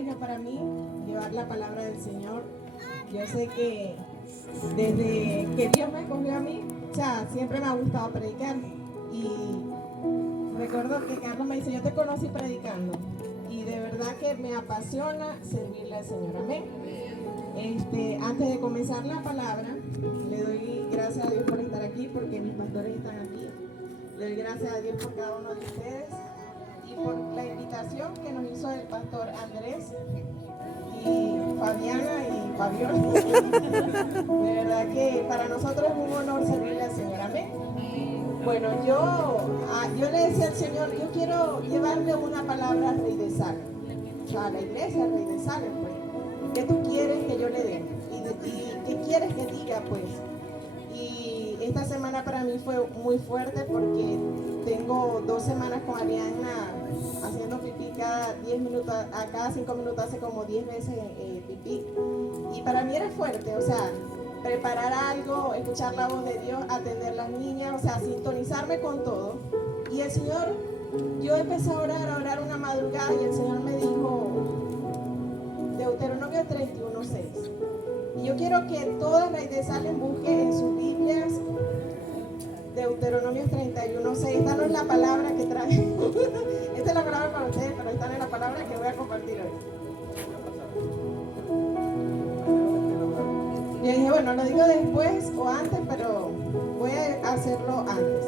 privilegio para mí llevar la palabra del Señor. Yo sé que desde que Dios me escogió a mí, o sea, siempre me ha gustado predicar. Y recuerdo que Carlos me dice, yo te conocí predicando. Y de verdad que me apasiona servirle al Señor. Amén. Antes de comenzar la palabra, le doy gracias a Dios por estar aquí, porque mis pastores están aquí. Le doy gracias a Dios por cada uno de ustedes y por la invitación que nos hizo el pastor Andrés y Fabiana y Fabián. De verdad que para nosotros es un honor servirle al Señor. Amén. Bueno, yo le decía al Señor, yo quiero llevarle una palabra al Rey de Salem, o sea, a la iglesia, al Rey de Salem, pues. ¿Qué tú quieres que yo le dé? ¿Y qué quieres que diga, pues? Y esta semana para mí fue muy fuerte porque tengo 2 semanas con Ariana haciendo pipí cada 10 minutos, a cada 5 minutos hace como 10 veces pipí. Y para mí era fuerte, o sea, preparar algo, escuchar la voz de Dios, atender a las niñas, o sea, sintonizarme con todo. Y el Señor, yo empecé a orar una madrugada y el Señor me dijo, Deuteronomio 31:6. Y yo quiero que toda Rey de Salem busque en sus Biblias Deuteronomio 31:6. Esta no es la palabra que trae. Esta es la palabra para ustedes, pero esta no es la palabra que voy a compartir hoy. Yo dije, bueno, lo digo después o antes, pero voy a hacerlo antes.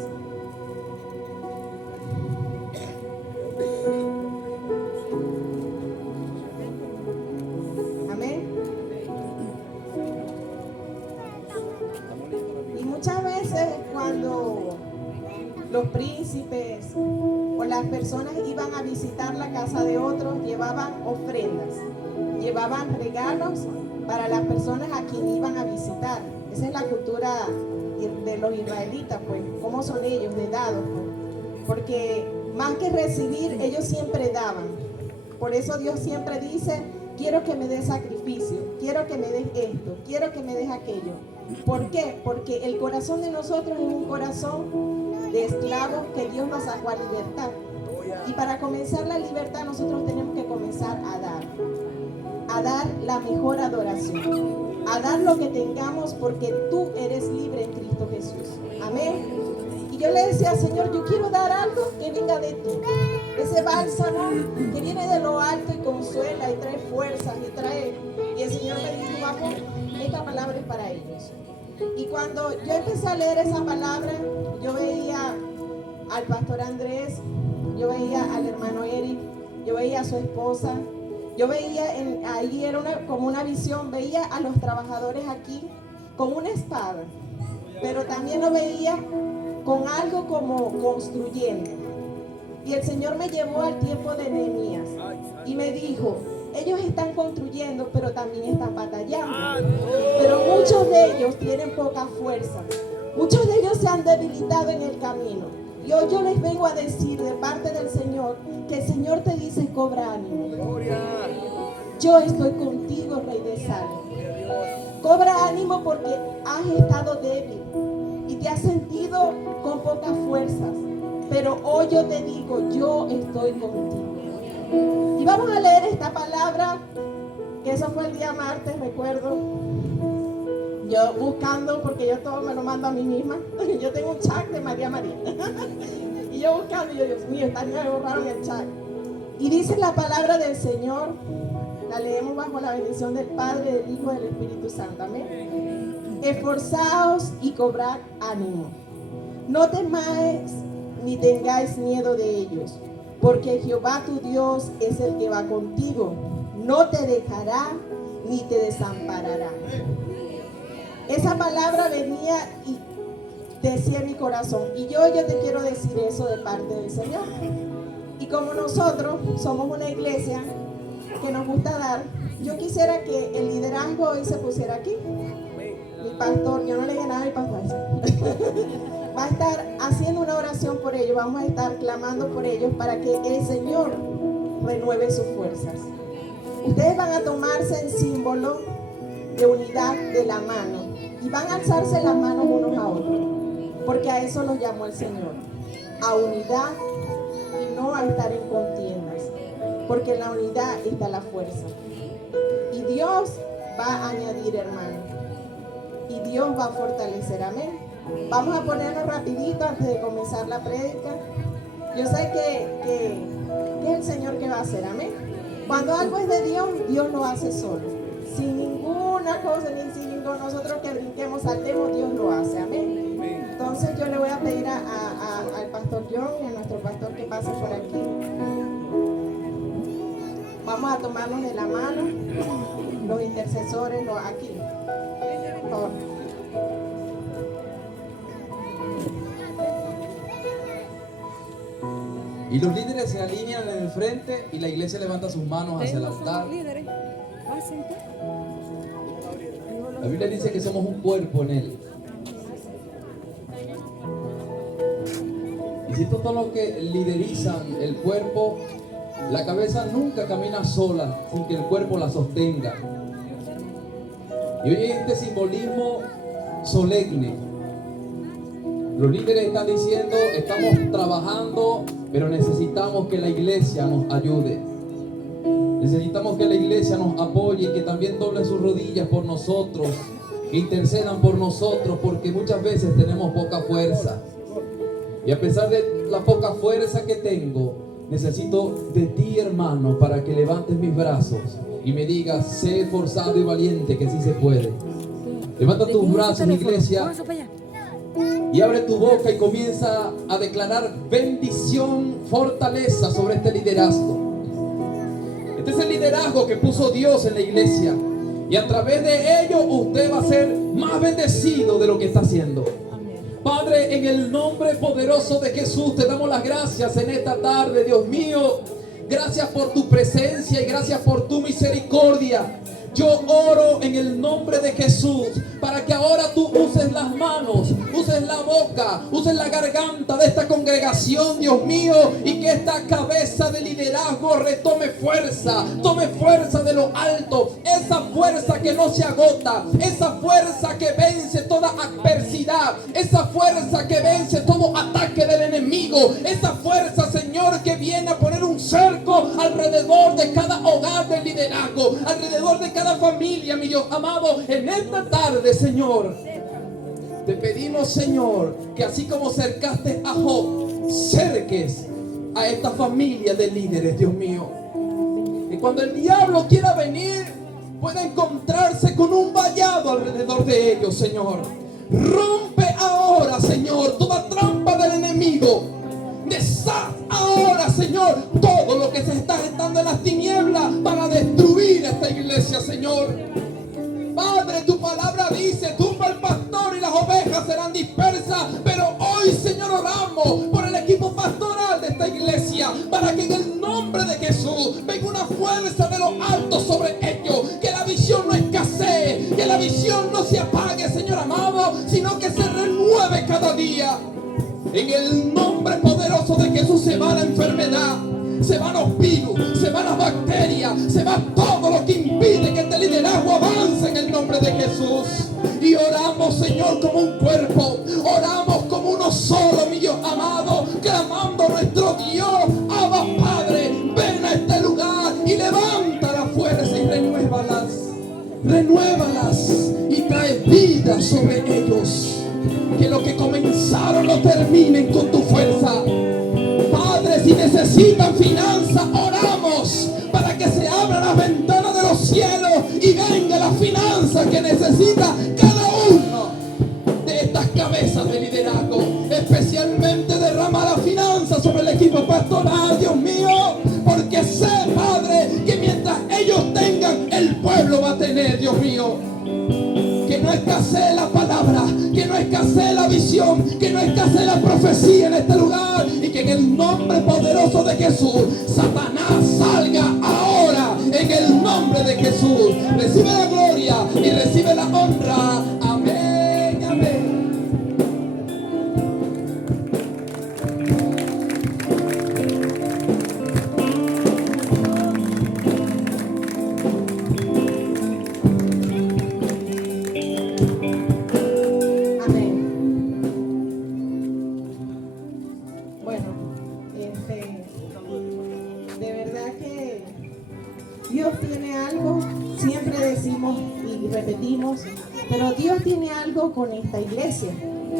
Amén. Y muchas veces cuando los príncipes o las personas iban a visitar la casa de otros, llevaban ofrendas, llevaban regalos para las personas a quien iban a visitar. Esa es la cultura de los israelitas, pues, cómo son ellos, de dados, pues. Porque más que recibir, ellos siempre daban. Por eso Dios siempre dice, quiero que me des sacrificio, quiero que me des esto, quiero que me des aquello. ¿Por qué? Porque el corazón de nosotros es un corazón de esclavos que Dios nos sacó a libertad. Y para comenzar la libertad nosotros tenemos que comenzar a dar la mejor adoración, a dar lo que tengamos porque tú eres libre en Cristo Jesús. Amén. Y yo le decía, Señor, yo quiero dar algo que venga de ti. Ese bálsamo que viene de lo alto y consuela y trae fuerzas y el Señor me dijo, vamos, esta palabra es para ellos. Y cuando yo empecé a leer esa palabra, yo veía al pastor Andrés, yo veía al hermano Eric, yo veía a su esposa, yo veía, ahí era como una visión, veía a los trabajadores aquí con una espada, pero también lo veía con algo como construyendo. Y el Señor me llevó al tiempo de Nehemías y me dijo, ellos están construyendo, pero también están batallando. Pero muchos de ellos tienen poca fuerza. Muchos de ellos se han debilitado en el camino. Y hoy yo les vengo a decir de parte del Señor, que el Señor te dice, cobra ánimo. Yo estoy contigo, Rey de Salem. Cobra ánimo porque has estado débil y te has sentido con pocas fuerzas. Pero hoy yo te digo, yo estoy contigo. Y vamos a leer esta palabra, que eso fue el día martes, recuerdo. Yo buscando, porque yo todo me lo mando a mí misma. Yo tengo un chat de María. Y yo buscando, y yo, Dios mío, esta niña me borraron el chat. Y dice la palabra del Señor, la leemos bajo la bendición del Padre, del Hijo y del Espíritu Santo. Amén. Esforzaos y cobrad ánimo. No temáis ni tengáis miedo de ellos, porque Jehová tu Dios es el que va contigo. No te dejará ni te desamparará. Esa palabra venía y decía en mi corazón. Y yo te quiero decir eso de parte del Señor. Y como nosotros somos una iglesia que nos gusta dar, yo quisiera que el liderazgo hoy se pusiera aquí. Mi pastor, yo no le dije nada a mi pastor, va a estar haciendo una oración por ellos. Vamos a estar clamando por ellos para que el Señor renueve sus fuerzas. Ustedes van a tomarse en símbolo de unidad de la mano y van a alzarse las manos unos a otros, porque a eso los llamó el Señor, a unidad y no a estar en contiendas. porque en la unidad está la fuerza. Y Dios va a añadir, hermano. Y Dios va a fortalecer, amén. Vamos a ponernos rapidito antes de comenzar la prédica. Yo sé que es el Señor que va a hacer, amén. Cuando algo es de Dios, Dios lo hace solo. Sin ninguna cosa, ni sin nosotros que brinquemos, saltemos, Dios lo hace, amén. Entonces yo le voy a pedir al pastor John y a nuestro pastor que pase por aquí. Vamos a tomarnos de la mano, los intercesores, aquí. Por favor. Y los líderes se alinean en el frente y la iglesia levanta sus manos hacia el altar. La Biblia dice que somos un cuerpo en él. Y si todos los que liderizan el cuerpo, la cabeza nunca camina sola sin que el cuerpo la sostenga. Y hoy hay este simbolismo solemne. Los líderes están diciendo, estamos trabajando, pero necesitamos que la iglesia nos ayude. Necesitamos que la iglesia nos apoye y que también doble sus rodillas por nosotros, que intercedan por nosotros, porque muchas veces tenemos poca fuerza. Y a pesar de la poca fuerza que tengo, necesito de ti, hermano, para que levantes mis brazos y me digas, sé forzado y valiente, que sí se puede. Levanta tus brazos, mi iglesia, y abre tu boca y comienza a declarar bendición, fortaleza sobre este liderazgo. Este es el liderazgo que puso Dios en la iglesia, y a través de ello usted va a ser más bendecido de lo que está haciendo. Padre, en el nombre poderoso de Jesús te damos las gracias en esta tarde, Dios mío. Gracias por tu presencia y gracias por tu misericordia. Yo oro en el nombre de Jesús para que ahora tú uses las manos, uses la boca, uses la garganta de esta congregación, Dios mío, y que esta cabeza de liderazgo retome fuerza, tome fuerza de lo alto, esa fuerza que no se agota, esa fuerza que vence toda adversidad, esa fuerza que vence todo ataque del enemigo, esa fuerza, Señor, que viene a poner un cerco alrededor de cada hogar del liderazgo, alrededor de cada familia, mi Dios amado. En esta tarde, Señor, te pedimos, Señor, que así como cercaste a Job, cerques a esta familia de líderes, Dios mío. Y cuando el diablo quiera venir, pueda encontrarse con un vallado alrededor de ellos, Señor. Rompe ahora, Señor, toda trampa del enemigo. Deshaz ahora, Señor, todo lo que se está gestando en las tinieblas para destruir esta iglesia, Señor. Padre, tu palabra dice, tumba el pastor y las ovejas serán dispersas. Pero hoy, Señor, oramos por el equipo pastoral de esta iglesia, para que en el nombre de Jesús venga una fuerza de lo alto sobre ellos, que la visión no escasee, que la visión no se apague, Señor amado, sino que se renueve cada día. En el nombre poderoso de Jesús se va la enfermedad, se van los virus, se van las bacterias, se va todo lo que impide que este liderazgo avance en el nombre de Jesús. Y oramos, Señor, como un cuerpo, oramos como uno solo, mi Dios amado, clamando a nuestro Dios. Abba, Padre, ven a este lugar y levanta la fuerza y renuévalas y trae vida sobre ellos. Que lo que comenzaron lo terminen con tu fuerza. Padre, si necesitan finanzas, oramos para que se abran las ventanas de los cielos y venga la finanza que necesita cada uno de estas cabezas de liderazgo. Especialmente derrama la finanza sobre el equipo pastoral, Dios mío, porque sé, Padre, que mientras ellos tengan, el pueblo va a tener, Dios mío. Que no escasee la palabra, que no escasee la visión, que no escasee la profecía en este lugar, y que en el nombre poderoso de Jesús Satanás salga ahora en el nombre de Jesús. Recibe la gloria y recibe la honra. Amén, amén. Bueno, de verdad que tiene algo, siempre decimos y repetimos, pero Dios tiene algo con esta iglesia.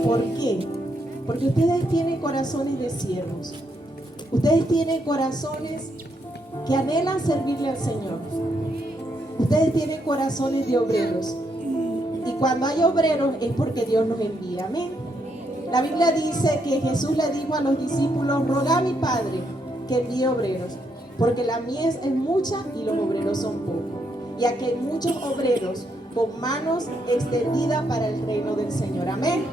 ¿Por qué? Porque ustedes tienen corazones de siervos. Ustedes tienen corazones que anhelan servirle al Señor. Ustedes tienen corazones de obreros. Y cuando hay obreros es porque Dios los envía. Amén. La Biblia dice que Jesús le dijo a los discípulos: rogad a mi Padre que envíe obreros, porque la mies es mucha y los obreros son pocos. Y aquí hay muchos obreros con manos extendidas para el reino del Señor. Amén.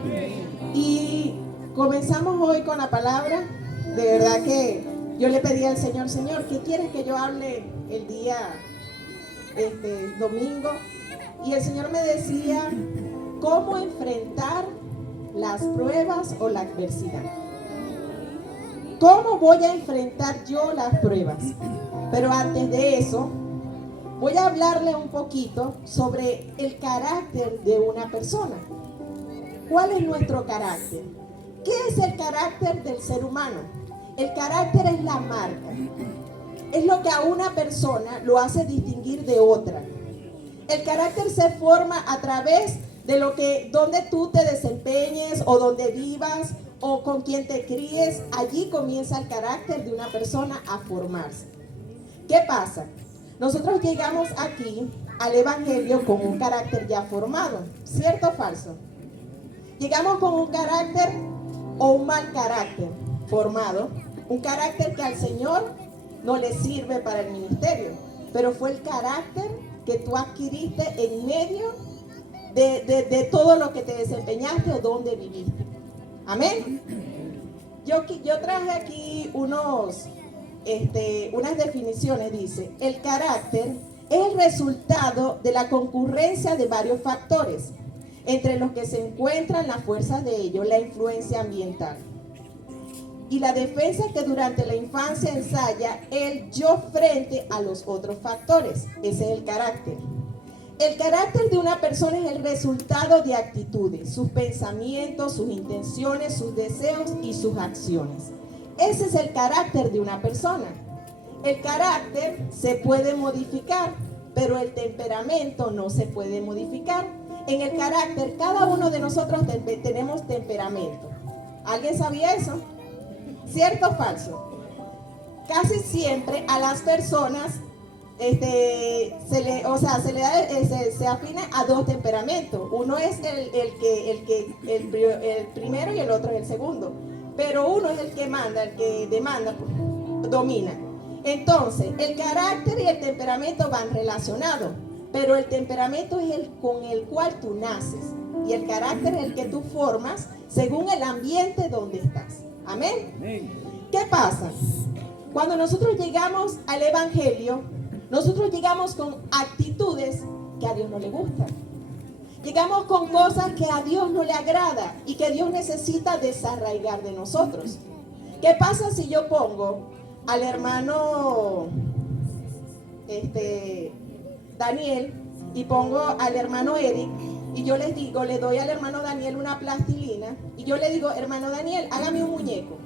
Y comenzamos hoy con la palabra. De verdad que yo le pedí al Señor: Señor, ¿qué quieres que yo hable el día domingo? Y el Señor me decía: ¿cómo enfrentar las pruebas o la adversidad? ¿Cómo voy a enfrentar yo las pruebas? Pero antes de eso, voy a hablarle un poquito sobre el carácter de una persona. ¿Cuál es nuestro carácter? ¿Qué es el carácter del ser humano? El carácter es la marca. Es lo que a una persona lo hace distinguir de otra. El carácter se forma a través de donde tú te desempeñes o donde vivas o con quien te críes. Allí comienza el carácter de una persona a formarse. ¿Qué pasa? Nosotros llegamos aquí al Evangelio con un carácter ya formado, ¿cierto o falso? Llegamos con un carácter o un mal carácter formado, un carácter que al Señor no le sirve para el ministerio, pero fue el carácter que tú adquiriste en medio de todo lo que te desempeñaste o donde viviste. Amén. Yo traje aquí unas definiciones. Dice: el carácter es el resultado de la concurrencia de varios factores, entre los que se encuentran las fuerzas de ellos, la influencia ambiental y la defensa que durante la infancia ensaya el yo frente a los otros factores. Ese es el carácter. El carácter de una persona es el resultado de actitudes, sus pensamientos, sus intenciones, sus deseos y sus acciones. Ese es el carácter de una persona. El carácter se puede modificar, pero el temperamento no se puede modificar. En el carácter, cada uno de nosotros tenemos temperamento. ¿Alguien sabía eso? ¿Cierto o falso? Casi siempre a las personas se afina a dos temperamentos. Uno es el primero y el otro es el segundo. Pero uno es el que manda, el que demanda, domina. Entonces, el carácter y el temperamento van relacionados, pero el temperamento es el con el cual tú naces y el carácter es el que tú formas según el ambiente donde estás. Amén. ¿Qué pasa? Cuando nosotros llegamos al Evangelio, nosotros llegamos con actitudes que a Dios no le gustan. Llegamos con cosas que a Dios no le agrada y que Dios necesita desarraigar de nosotros. ¿Qué pasa si yo pongo al hermano Daniel y pongo al hermano Eric y yo les digo, le doy al hermano Daniel una plastilina y yo le digo: hermano Daniel, hágame un muñeco?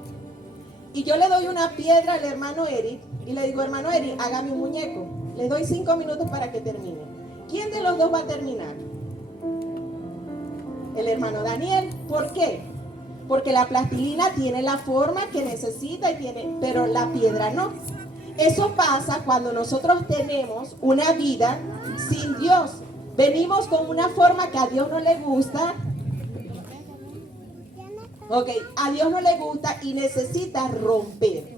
Y yo le doy una piedra al hermano Eric y le digo: hermano Eric, hágame un muñeco. Les doy 5 minutos para que termine. ¿Quién de los dos va a terminar? El hermano Daniel. ¿Por qué? Porque la plastilina tiene la forma que necesita pero la piedra no. Eso pasa cuando nosotros tenemos una vida sin Dios. Venimos con una forma que a Dios no le gusta. Ok, a Dios no le gusta y necesita romper.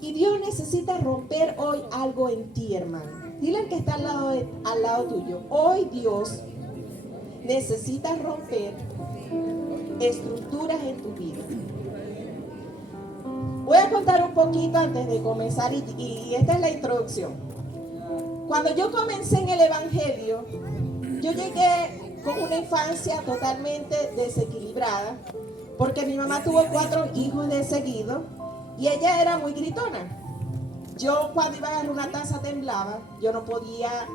Y Dios necesita romper hoy algo en ti, hermano. Dile al que está al lado tuyo: hoy Dios necesita romper estructuras en tu vida. Voy a contar un poquito antes de comenzar y esta es la introducción. Cuando yo comencé en el Evangelio, yo llegué con una infancia totalmente desequilibrada, porque mi mamá tuvo 4 hijos de seguido y ella era muy gritona. Yo cuando iba a agarrar una taza temblaba, yo no podía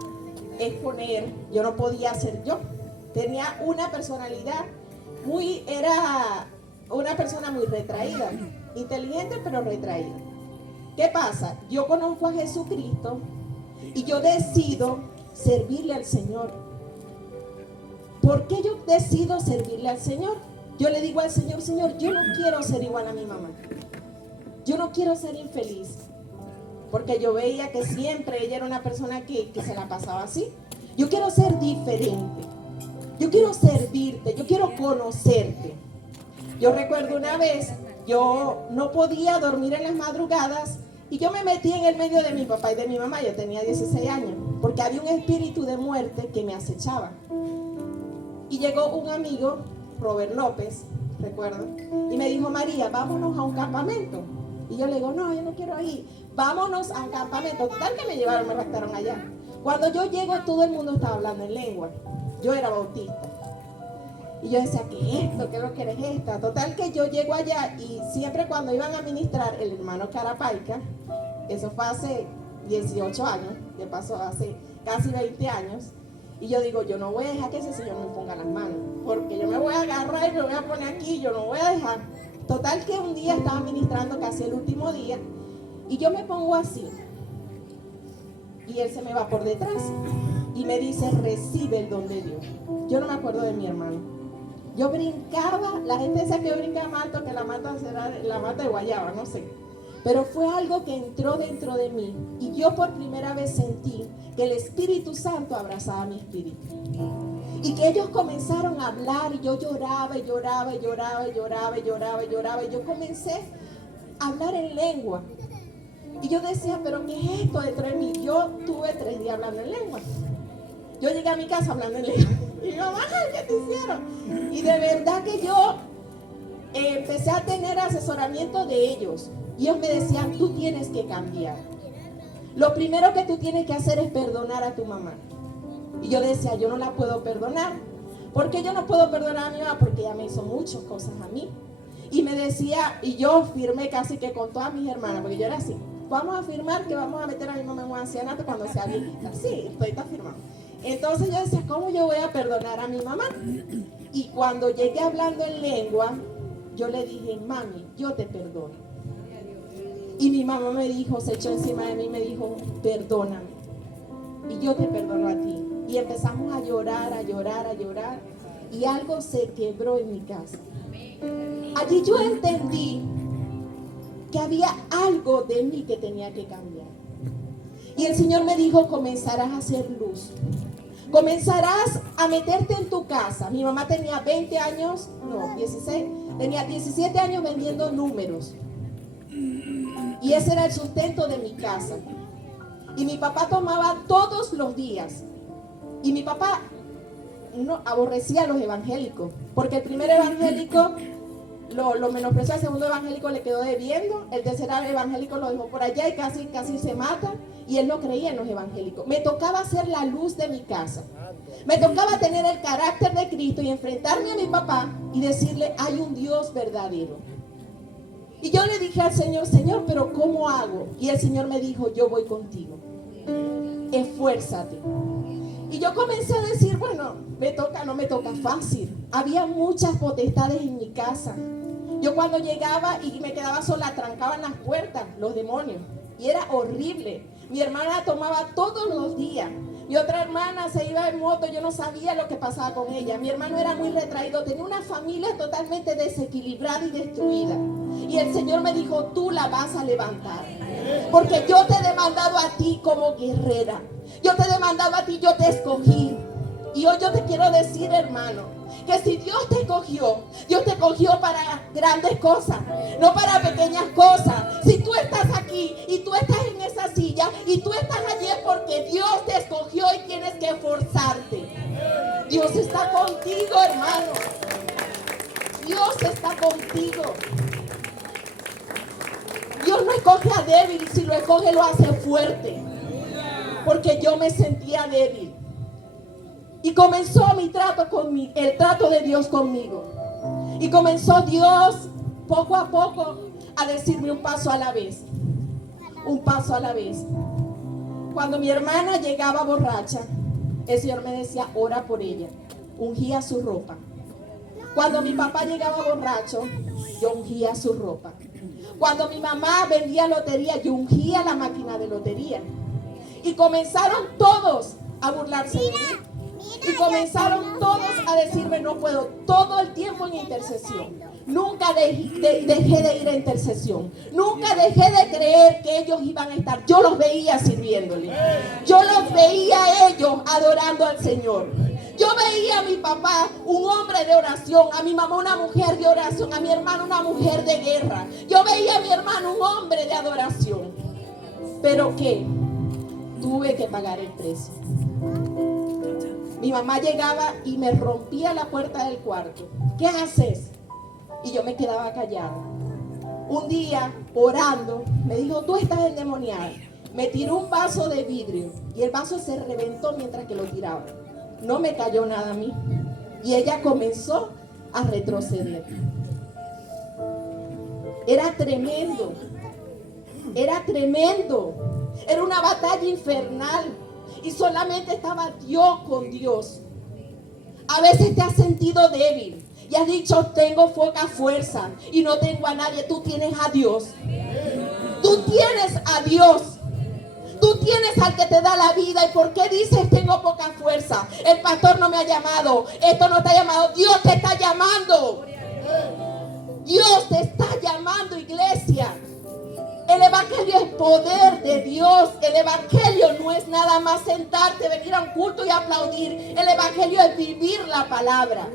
exponer, yo no podía ser yo. Tenía una personalidad era una persona muy retraída, inteligente pero retraída. ¿Qué pasa? Yo conozco a Jesucristo y yo decido servirle al Señor. ¿Por qué yo decido servirle al Señor? Yo le digo al Señor, Señor, yo no quiero ser igual a mi mamá. Yo no quiero ser infeliz. Porque yo veía que siempre ella era una persona que se la pasaba así. Yo quiero ser diferente. Yo quiero servirte. Yo quiero conocerte. Yo recuerdo una vez, yo no podía dormir en las madrugadas y yo me metí en el medio de mi papá y de mi mamá. Yo tenía 16 años. Porque había un espíritu de muerte que me acechaba. Y llegó un amigo, Robert López, recuerdo, y me dijo, María, vámonos a un campamento. Y yo le digo, no, yo no quiero ir. Vámonos a un campamento. Total que me llevaron, me raptaron allá. Cuando yo llego, todo el mundo estaba hablando en lengua. Yo era bautista. Y yo decía, ¿qué es esto? ¿Qué es lo que eres esta? Total que yo llego allá y siempre cuando iban a ministrar el hermano Carapaica, eso fue hace 18 años, ya pasó hace casi 20 años, y yo digo, yo no voy a dejar que ese señor me ponga las manos, porque yo me voy a agarrar y me voy a poner aquí, yo no voy a dejar. Total que un día estaba ministrando casi el último día, y yo me pongo así, y él se me va por detrás, y me dice, recibe el don de Dios. Yo no me acuerdo de mi hermano. Yo brincaba, la gente decía que yo brincaba más alto que la mata de guayaba, no sé. Pero fue algo que entró dentro de mí, y yo por primera vez sentí que el Espíritu Santo abrazaba mi espíritu. Y que ellos comenzaron a hablar, y yo lloraba, y lloraba, y lloraba, y lloraba, y lloraba, y lloraba, y yo comencé a hablar en lengua. Y yo decía, pero ¿qué es esto dentro de mí? Yo tuve 3 días hablando en lengua. Yo llegué a mi casa hablando en lengua. Y mi mamá, ¿qué te hicieron? Y de verdad que yo empecé a tener asesoramiento de ellos. Y ellos me decían, tú tienes que cambiar. Lo primero que tú tienes que hacer es perdonar a tu mamá. Y yo decía, yo no la puedo perdonar. ¿Por qué yo no puedo perdonar a mi mamá? Porque ella me hizo muchas cosas a mí. Y me decía, y yo firmé casi que con todas mis hermanas, porque yo era así. Vamos a firmar que vamos a meter a mi mamá en un ancianato cuando sea viejita. Sí, estoy tan firmado. Entonces yo decía, ¿cómo yo voy a perdonar a mi mamá? Y cuando llegué hablando en lengua, yo le dije, mami, yo te perdono. Y mi mamá me dijo, se echó encima de mí y me dijo, perdóname. Y yo te perdono a ti. Y empezamos a llorar, a llorar, a llorar. Y algo se quebró en mi casa. Allí yo entendí que había algo de mí que tenía que cambiar. Y el Señor me dijo, comenzarás a hacer luz. Comenzarás a meterte en tu casa. Mi mamá tenía 20 años, no, 16, tenía 17 años vendiendo números. Y ese era el sustento de mi casa. Y mi papá tomaba todos los días. Y mi papá no aborrecía a los evangélicos, porque el primer evangélico lo menospreció, el segundo evangélico le quedó debiendo, el tercer evangélico lo dejó por allá y casi se mata, y él no creía en los evangélicos. Me tocaba ser la luz de mi casa, me tocaba tener el carácter de Cristo y enfrentarme a mi papá y decirle, hay un Dios verdadero. Y yo le dije al Señor, Señor, pero ¿cómo hago? Y el Señor me dijo, yo voy contigo, esfuérzate. Y yo comencé a decir, bueno, me toca, no me toca fácil. Había muchas potestades en mi casa. Yo cuando llegaba y me quedaba sola, trancaban las puertas, los demonios. Y era horrible. Mi hermana tomaba todos los días. Mi otra hermana se iba en moto, yo no sabía lo que pasaba con ella. Mi hermano era muy retraído, tenía una familia totalmente desequilibrada y destruida. Y el Señor me dijo, tú la vas a levantar. Porque yo te he demandado a ti como guerrera. Yo te he demandado a ti, yo te escogí. Y hoy yo te quiero decir, hermano, que si Dios te cogió para grandes cosas, no para pequeñas cosas. Si tú estás aquí y tú estás en esa silla y tú estás allí es porque Dios te escogió y tienes que esforzarte. Dios está contigo, hermano. Dios está contigo. Dios no escoge a débil, si lo escoge lo hace fuerte. Porque yo me sentía débil. Y comenzó mi trato el trato de Dios conmigo. Y comenzó Dios poco a poco a decirme un paso a la vez. Un paso a la vez. Cuando mi hermana llegaba borracha, el Señor me decía, ora por ella. Ungía su ropa. Cuando mi papá llegaba borracho, yo ungía su ropa. Cuando mi mamá vendía lotería, yo ungía la máquina de lotería. Y comenzaron todos a burlarse de mí. Y comenzaron todos a decirme no puedo. Todo el tiempo en intercesión. Nunca dejé de ir a intercesión. Nunca dejé de creer que ellos iban a estar. Yo los veía sirviéndole. Yo los veía a ellos adorando al Señor. Yo veía a mi papá un hombre de oración, a mi mamá una mujer de oración, a mi hermano una mujer de guerra. Yo veía a mi hermano un hombre de adoración. ¿Pero qué? Tuve que pagar el precio. Mi mamá llegaba y me rompía la puerta del cuarto. ¿Qué haces? Y yo me quedaba callada. Un día, orando, me dijo, tú estás endemoniada. Me tiró un vaso de vidrio y el vaso se reventó mientras que lo tiraba. No me cayó nada a mí. Y ella comenzó a retroceder. Era tremendo. Era tremendo. Era una batalla infernal. Y solamente estaba yo con Dios. A veces te has sentido débil. Y has dicho, tengo poca fuerza. Y no tengo a nadie. Tú tienes a Dios. Tú tienes a Dios. Tú tienes al que te da la vida. ¿Y por qué dices tengo poca fuerza? El pastor no me ha llamado. Esto no te ha llamado. Dios te está llamando. Dios te está llamando, iglesia. El evangelio es poder de Dios. El evangelio no es nada más sentarte, venir a un culto y aplaudir. El evangelio es vivir la palabra.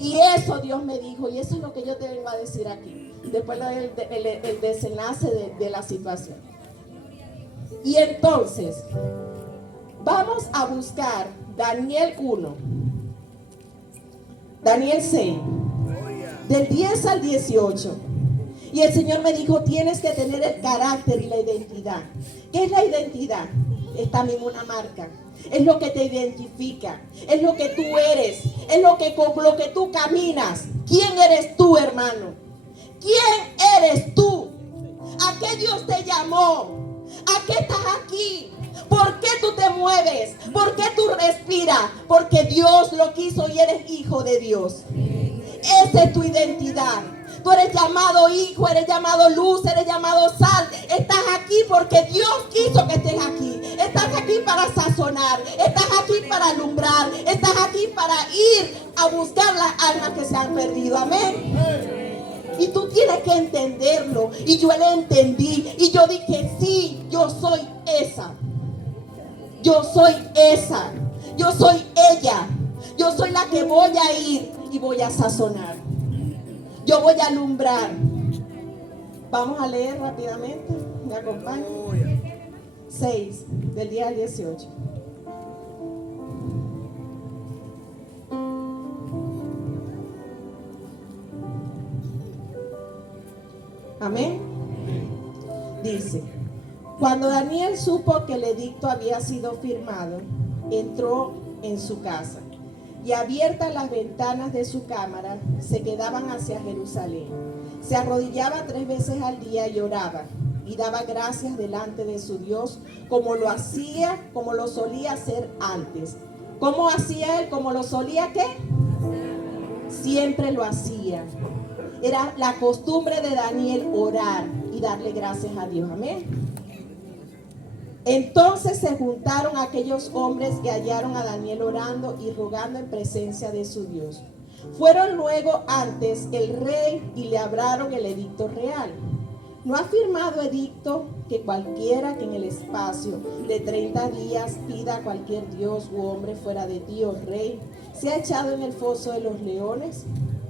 Y eso Dios me dijo. Y eso es lo que yo te vengo a decir aquí. Después del desenlace de la situación. Y entonces, vamos a buscar Daniel 1, Daniel 6, del 10 al 18. Y el Señor me dijo, tienes que tener el carácter y la identidad. ¿Qué es la identidad? Es también una marca. Es lo que te identifica. Es lo que tú eres. Es con lo que tú caminas. ¿Quién eres tú, hermano? ¿Quién eres tú? ¿A qué Dios te llamó? ¿A qué estás aquí? ¿Por qué tú te mueves? ¿Por qué tú respiras? Porque Dios lo quiso y eres hijo de Dios. Esa es tu identidad. Tú eres llamado hijo, eres llamado luz, eres llamado sal. Estás aquí porque Dios quiso que estés aquí. Estás aquí para sazonar. Estás aquí para alumbrar. Estás aquí para ir a buscar las almas que se han perdido. Amén. Y tú tienes que entenderlo. Y yo le entendí. Y yo dije, sí, yo soy esa. Yo soy esa. Yo soy ella. Yo soy la que voy a ir y voy a sazonar. Yo voy a alumbrar. Vamos a leer rápidamente. ¿Me acompañan? 6, del día al 18. Amén. Dice, cuando Daniel supo que el edicto había sido firmado, entró en su casa y abiertas las ventanas de su cámara, se quedaban hacia Jerusalén. Se arrodillaba 3 veces al día y oraba y daba gracias delante de su Dios, como lo solía hacer antes. ¿Cómo hacía él? ¿Cómo lo solía qué? Siempre lo hacía. Era la costumbre de Daniel orar y darle gracias a Dios. Amén. Entonces se juntaron aquellos hombres que hallaron a Daniel orando y rogando en presencia de su Dios. Fueron luego antes el rey y le hablaron el edicto real. ¿No ha firmado edicto que cualquiera que en el espacio de 30 días pida a cualquier dios u hombre fuera de ti, oh rey, sea echado en el foso de los leones?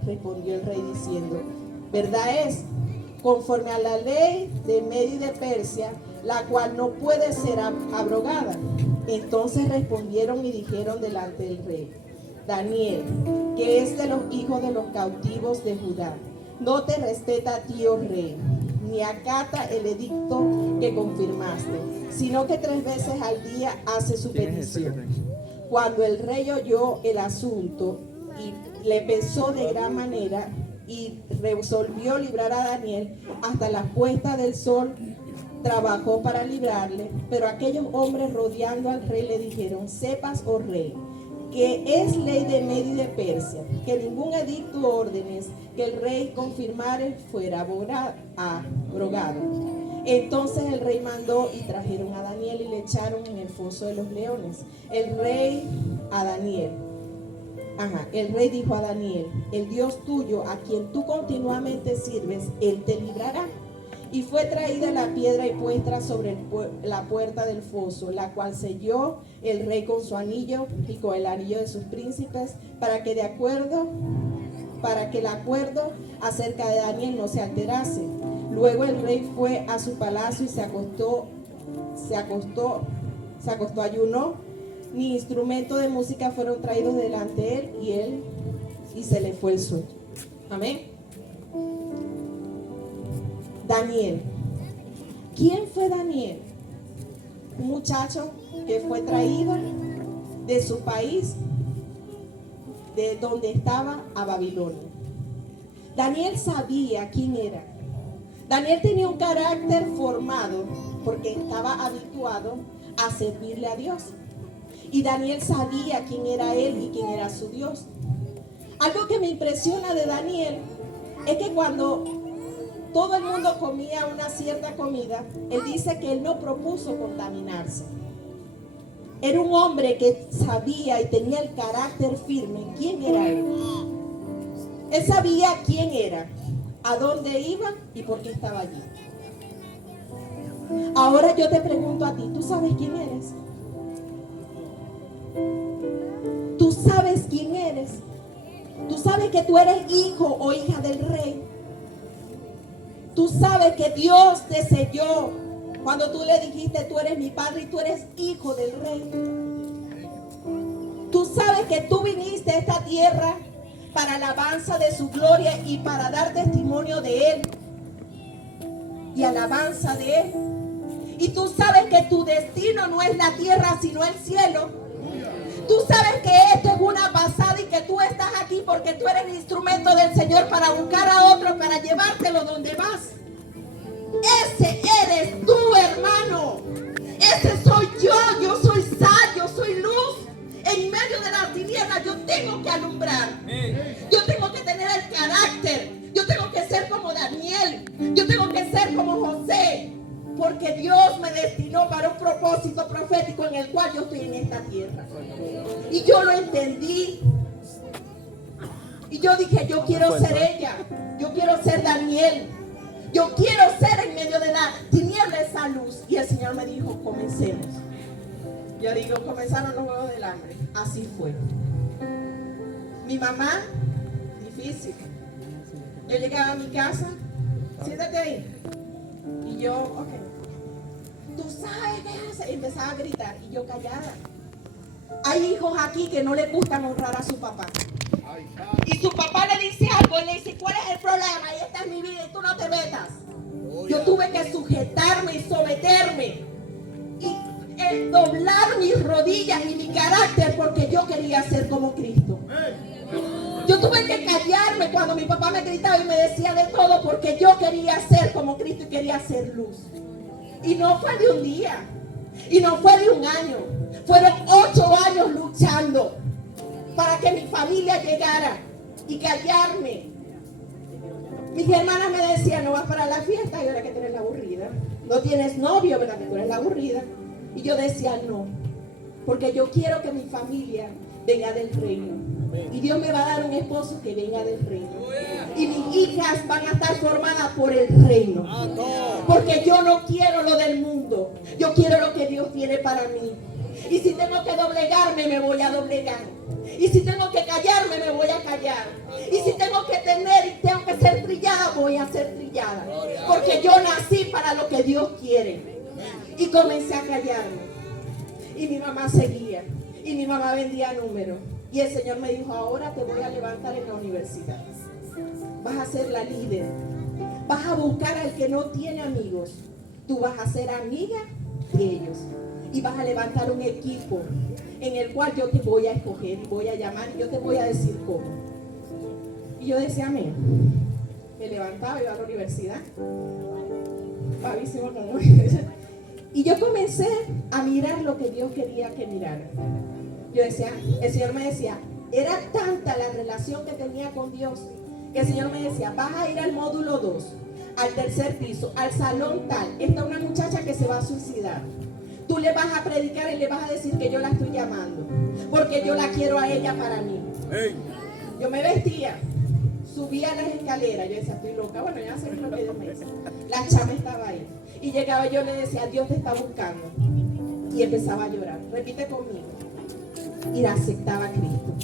Respondió el rey diciendo, verdad es, conforme a la ley de Media y de Persia, la cual no puede ser abrogada. Entonces respondieron y dijeron delante del rey, Daniel, que es de los hijos de los cautivos de Judá, no te respeta a ti, oh rey, ni acata el edicto que confirmaste, sino que 3 veces al día hace su petición. Cuando el rey oyó el asunto y le pesó de gran manera y resolvió librar a Daniel hasta la puesta del sol, trabajó para librarle, pero aquellos hombres rodeando al rey le dijeron, sepas, oh rey, que es ley de Media y de Persia, que ningún edicto o órdenes que el rey confirmare fuera abrogado. Entonces el rey mandó y trajeron a Daniel y le echaron en el foso de los leones. El rey dijo a Daniel: el Dios tuyo, a quien tú continuamente sirves, él te librará. Y fue traída la piedra y puesta sobre la puerta del foso, la cual selló el rey con su anillo y con el anillo de sus príncipes, para que el acuerdo acerca de Daniel no se alterase. Luego el rey fue a su palacio y se acostó, ayunó, ni instrumento de música fueron traídos delante de él, y se le fue el sueño. Amén. Daniel. ¿Quién fue Daniel? Un muchacho que fue traído de su país, de donde estaba, a Babilonia. Daniel sabía quién era. Daniel tenía un carácter formado porque estaba habituado a servirle a Dios. Y Daniel sabía quién era él y quién era su Dios. Algo que me impresiona de Daniel es que cuando todo el mundo comía una cierta comida, él dice que él no propuso contaminarse. Era un hombre que sabía y tenía el carácter firme. ¿Quién era él? Él sabía quién era, a dónde iba y por qué estaba allí. Ahora yo te pregunto a ti, ¿tú sabes quién eres? ¿Tú sabes quién eres? ¿Tú sabes que tú eres hijo o hija del rey? Tú sabes que Dios te selló cuando tú le dijiste: tú eres mi padre y tú eres hijo del rey. Tú sabes que tú viniste a esta tierra para alabanza de su gloria y para dar testimonio de él y alabanza de él. Y tú sabes que tu destino no es la tierra sino el cielo. Tú sabes que esto es una pasada y que tú estás aquí porque tú eres el instrumento del Señor para buscar a otro, para llevártelo donde vas. Ese eres tú, hermano. Ese soy yo. Yo soy sal, yo soy luz. En medio de las tinieblas yo tengo que alumbrar. Yo tengo que tener el carácter. Yo tengo que ser como Daniel. Yo tengo que ser como José. Porque Dios me destinó para un propósito profético en el cual yo estoy en esta tierra. Y yo lo entendí. Y yo dije: yo quiero ser ella. Yo quiero ser Daniel. Yo quiero ser en medio de la tiniebla esa luz. Y el Señor me dijo: comencemos. Yo digo: comenzaron los juegos del hambre. Así fue. Mi mamá, difícil. Yo llegaba a mi casa: siéntate ahí. Y yo: ok. ¿Tú sabes qué hace? Y empezaba a gritar. Y yo callada. Hay hijos aquí que no les gusta honrar a su papá. Y su papá le dice algo y le dice: ¿cuál es el problema? Y esta es mi vida y tú no te metas. Yo tuve que sujetarme y someterme y doblar mis rodillas y mi carácter porque yo quería ser como Cristo. Yo tuve que callarme cuando mi papá me gritaba y me decía de todo porque yo quería ser como Cristo y quería ser luz. Y no fue de un día y no fue de un año. Fueron 8 años luchando para que mi familia llegara y callarme. Mis hermanas me decían: no vas para la fiesta, y ahora que tú eres la aburrida. No tienes novio, ¿verdad? Que tú eres la aburrida. Y yo decía: no, porque yo quiero que mi familia venga del reino. Y Dios me va a dar un esposo que venga del reino. Y mis hijas van a estar formadas por el reino. Porque yo no quiero lo del mundo. Yo quiero lo que Dios tiene para mí. Y si tengo que doblegarme, me voy a doblegar. Y si tengo que callarme, me voy a callar. Y si tengo que tener y tengo que ser trillada, voy a ser trillada. Porque yo nací para lo que Dios quiere. Y comencé a callarme. Y mi mamá seguía. Y mi mamá vendía números. Y el Señor me dijo: ahora te voy a levantar en la universidad. Vas a ser la líder. Vas a buscar al que no tiene amigos. Tú vas a ser amiga de ellos. Y vas a levantar un equipo en el cual yo te voy a escoger y voy a llamar y yo te voy a decir cómo. Y yo decía: amén. Me levantaba, iba a la universidad. Pavísimo como. Y yo comencé a mirar lo que Dios quería que mirara. yo decía, el Señor me decía, era tanta la relación que tenía con Dios, que el Señor me decía, vas a ir al módulo 2, al tercer piso, al salón tal, está una muchacha que se va a suicidar. Tú le vas a predicar y le vas a decir que yo la estoy llamando, porque yo la quiero a ella para mí. Yo me vestía, subía las escaleras, yo decía, estoy loca, bueno, ya sé lo que Dios me dice. La chama estaba ahí. Y llegaba yo le decía, Dios te está buscando. Y empezaba a llorar. Repite conmigo. Y la aceptaba a Cristo.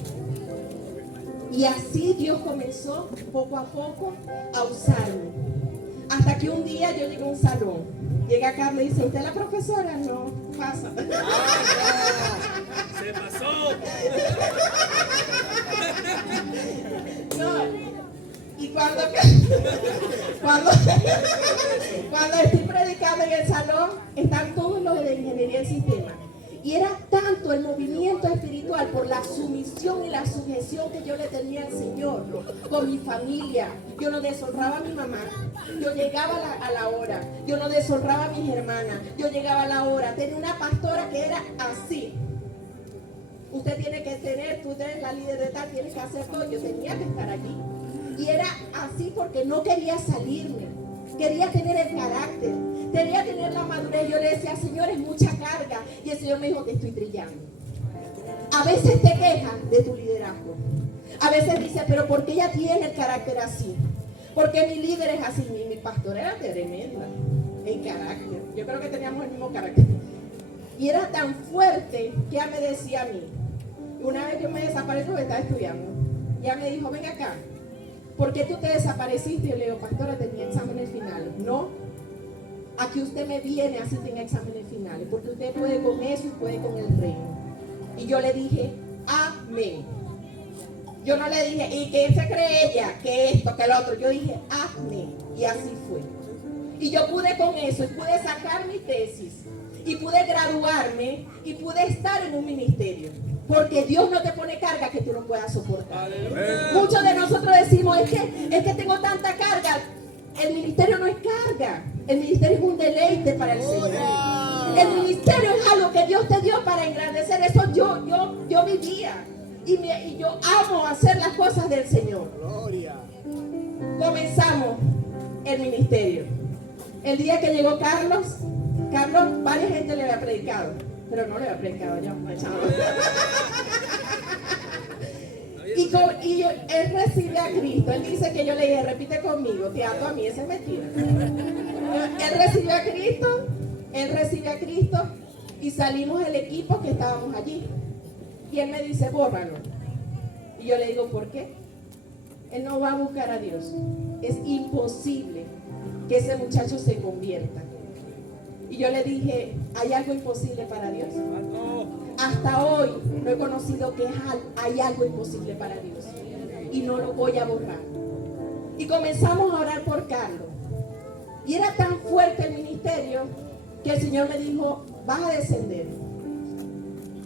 Y así Dios comenzó poco a poco a usarme. Hasta que un día yo llegué a un salón. Llega Carlos y dice, ¿usted es la profesora? No, pasa. Se pasó. No. Y cuando estoy predicando en el salón, están todos los de ingeniería del sistema. Y era tanto el movimiento espiritual por la sumisión y la sujeción que yo le tenía al Señor, con mi familia. Yo no deshonraba a mi mamá, yo llegaba a la hora, yo no deshonraba a mis hermanas, yo llegaba a la hora. Tenía una pastora que era así. Usted tiene que tener, tú eres la líder de tal, tienes que hacer todo. Yo tenía que estar allí. Y era así porque no quería salirme. Quería tener el carácter, quería tener la madurez. Yo le decía, Señor, es mucha carga. Y el Señor me dijo, te estoy trillando. A veces te quejas de tu liderazgo. A veces dices, pero ¿por qué ella tiene el carácter así? Porque mi líder es así. Mi pastora era tremenda en carácter. Yo creo que teníamos el mismo carácter. Y era tan fuerte que ella me decía a mí. Una vez yo me desaparecí porque estaba estudiando. Y ella me dijo, ven acá. ¿Por qué tú te desapareciste? Y yo le digo, pastora, tenía exámenes finales. No, aquí usted me viene así tenga exámenes finales, porque usted puede con eso y puede con el reino. Y yo le dije, amén. Yo no le dije, ¿y qué se cree ella? Que esto, que lo otro. Yo dije, amén. Y así fue. Y yo pude con eso, y pude sacar mi tesis, y pude graduarme, y pude estar en un ministerio. Porque Dios no te pone carga que tú no puedas soportar. Muchos de nosotros decimos, es que tengo tanta carga. El ministerio no es carga. El ministerio es un deleite para el Señor. El ministerio es algo que Dios te dio para engrandecer. Eso yo vivía. Y yo amo hacer las cosas del Señor. Comenzamos el ministerio. El día que llegó Carlos, varias gente le había predicado. Pero no le había predicado yo, y él recibe a Cristo. Él dice que yo le dije, repite conmigo, te ato a mí, esa es mentira. Él recibe a Cristo y salimos el equipo que estábamos allí. Y él me dice, bórralo. Y yo le digo, ¿por qué? Él no va a buscar a Dios. Es imposible que ese muchacho se convierta. Y yo le dije, ¿hay algo imposible para Dios? Hasta hoy no he conocido que hay algo imposible para Dios. Y no lo voy a borrar. Y comenzamos a orar por Carlos. Y era tan fuerte el ministerio que el Señor me dijo, vas a descender.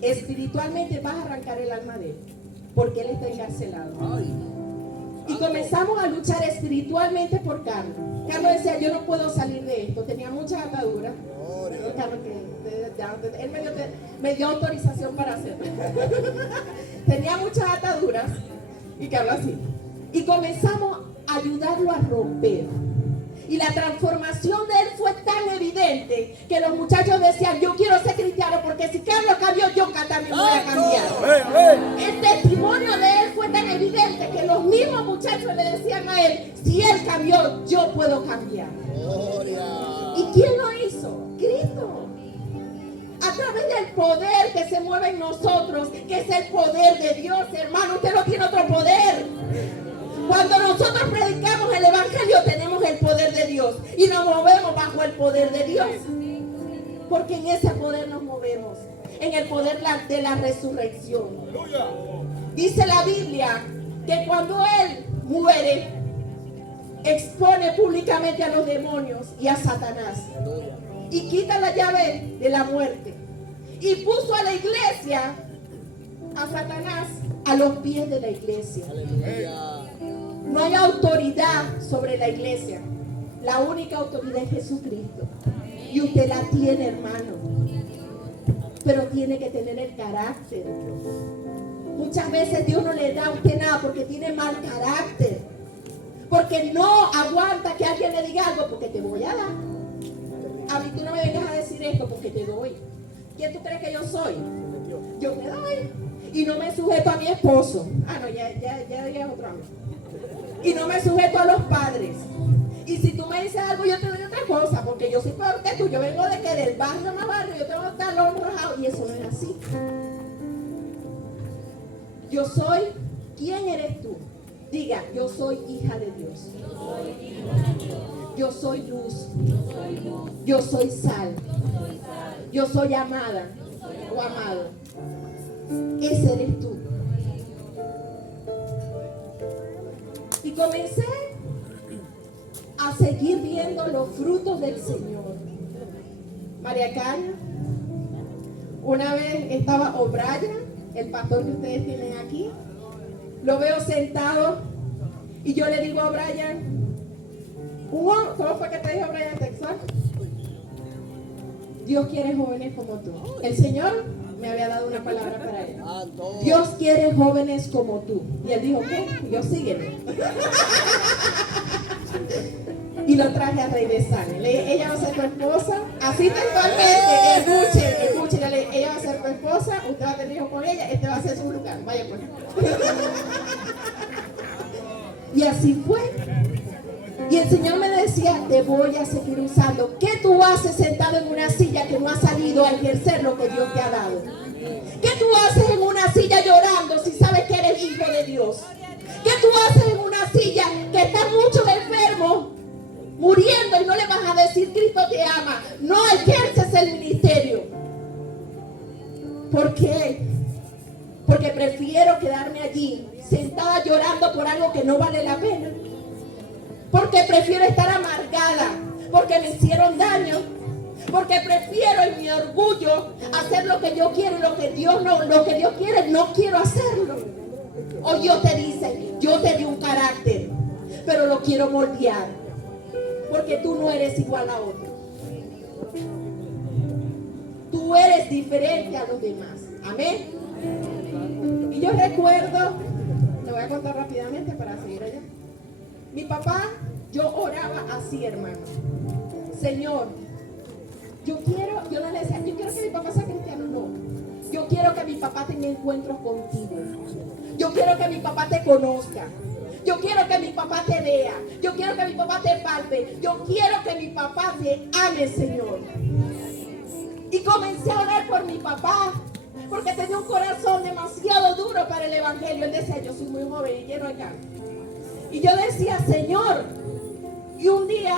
Espiritualmente vas a arrancar el alma de él. Porque él está encarcelado. Y comenzamos a luchar espiritualmente por Carlos. Carlos decía, yo no puedo salir de esto. Tenía muchas ataduras. Carlos, él me dio autorización para hacerlo. Tenía muchas ataduras. Y Carlos así. Y comenzamos a ayudarlo a romper. Y la transformación de él fue tan evidente que los muchachos decían, yo quiero ser cristiano porque si Carlos cambió, yo también voy a cambiar. El testimonio de él fue tan evidente que los mismos muchachos le decían a él, si él cambió, yo puedo cambiar. ¿Y quién lo hizo? Cristo. A través del poder que se mueve en nosotros, que es el poder de Dios, hermano, usted no tiene otro poder. Cuando nosotros predicamos el evangelio tenemos el poder de Dios y nos movemos bajo el poder de Dios, porque en ese poder nos movemos, en el poder de la resurrección. Dice la Biblia que cuando él muere expone públicamente a los demonios y a Satanás y quita la llave de la muerte y puso a la iglesia, a Satanás, a los pies de la iglesia. No hay autoridad sobre la iglesia. La única autoridad es Jesucristo. Y usted la tiene, hermano. pero tiene que tener el carácter. Muchas veces Dios no le da a usted nada porque tiene mal carácter, porque no aguanta que alguien le diga algo, porque te voy a dar. A mí tú no me vengas a decir esto porque te doy. ¿Quién tú crees que yo soy? Yo te doy. Y no me sujeto a mi esposo. Ah, no, ya es otro amigo. Y no me sujeto a los padres. Y si tú me dices algo, yo te doy otra cosa, porque yo soy peor que tú. Yo vengo de que del barrio más barrio, yo tengo talón rajado, y eso no es así. Yo soy, ¿quién eres tú? Diga, yo soy hija de Dios. Yo soy luz. Yo soy sal. Yo soy amada o amado. Ese eres tú. Y comencé a seguir viendo los frutos del Señor. María Carmen, una vez estaba O'Brien, el pastor que ustedes tienen aquí, lo veo sentado y yo le digo a O'Brien, ¿cómo fue que te dijo O'Brien textual? Dios quiere jóvenes como tú. El Señor me había dado una palabra para él. Dios quiere jóvenes como tú. Y él dijo, ¿qué? Dios sígueme. Y lo traje a regresar. Ella va a ser tu esposa. Así textualmente. Escuchen. Ella va a ser tu esposa. Usted va a tener hijos con ella. Este va a ser su lugar. Vaya pues. Y así fue. Y el Señor me decía, te voy a seguir usando. ¿Qué tú haces sentado en una silla que no has salido a ejercer lo que Dios te ha dado? ¿Qué tú haces en una silla llorando si sabes que eres hijo de Dios? ¿Qué tú haces en una silla que está mucho enfermo, muriendo, y no le vas a decir Cristo te ama? No ejerces el ministerio. ¿Por qué? Porque prefiero quedarme allí sentada llorando por algo que no vale la pena. Porque prefiero estar amargada, porque me hicieron daño, porque prefiero en mi orgullo hacer lo que yo quiero y lo que Dios quiere, no quiero hacerlo. O Dios te dice, yo te di un carácter, pero lo quiero moldear, porque tú no eres igual a otro. Tú eres diferente a los demás. Amén. Y yo recuerdo, lo voy a contar rápidamente para seguir allá. Mi papá, yo oraba así, hermano. Señor, yo no le decía, yo quiero que mi papá sea cristiano, no. Yo quiero que mi papá tenga encuentros contigo. Yo quiero que mi papá te conozca. Yo quiero que mi papá te vea. Yo quiero que mi papá te palpe. Yo quiero que mi papá te ame, Señor. Y comencé a orar por mi papá, porque tenía un corazón demasiado duro para el evangelio. Él decía, yo soy muy joven y lleno de carne. Y yo decía, Señor, y un día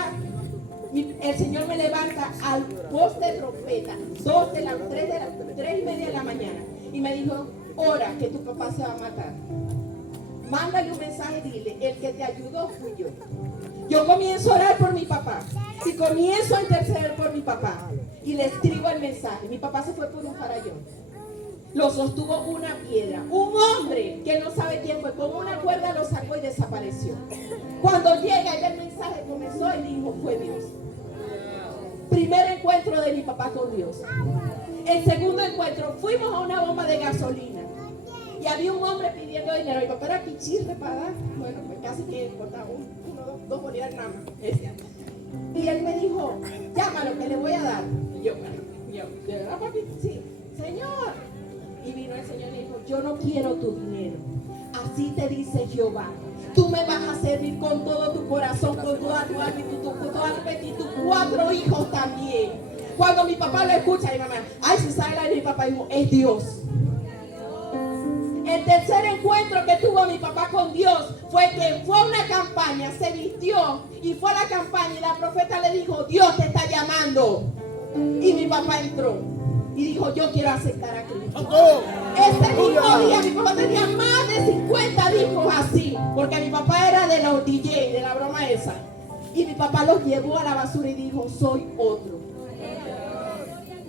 el Señor me levanta al voz de trompeta, 3:30 de la mañana, y me dijo, ora que tu papá se va a matar. Mándale un mensaje y dile, el que te ayudó fui yo. Yo comienzo a orar por mi papá y comienzo a interceder por mi papá y le escribo el mensaje. Mi papá se fue por un farallón. Lo sostuvo una piedra. Un hombre que no sabe quién fue, con una cuerda lo sacó y desapareció. Cuando llega y el mensaje comenzó y dijo, fue Dios. Primer encuentro de mi papá con Dios. El segundo encuentro, fuimos a una bomba de gasolina y había un hombre pidiendo dinero. Mi papá era pichirre para dar. Bueno, pues casi que cortaba dos bolívares nada más. Y él me dijo, llámalo que le voy a dar. Y yo, ¿de verdad, papi? Sí. Señor. Y vino el Señor y dijo, yo no quiero tu dinero. Así te dice Jehová. Tú me vas a servir con todo tu corazón, con toda tu alma y con toda tu mente y tus 4 hijos también. Cuando mi papá lo escucha, mi mamá, ay, si sale la de mi papá, dijo, es Dios. El tercer encuentro que tuvo mi papá con Dios fue que fue a una campaña, se vistió y fue a la campaña y la profeta le dijo, Dios te está llamando. Y mi papá entró. Y dijo, yo quiero aceptar a Cristo. Ese mismo día mi papá tenía más de 50 hijos así, porque mi papá era de los DJ, de la broma esa. Y mi papá los llevó a la basura y dijo, soy otro.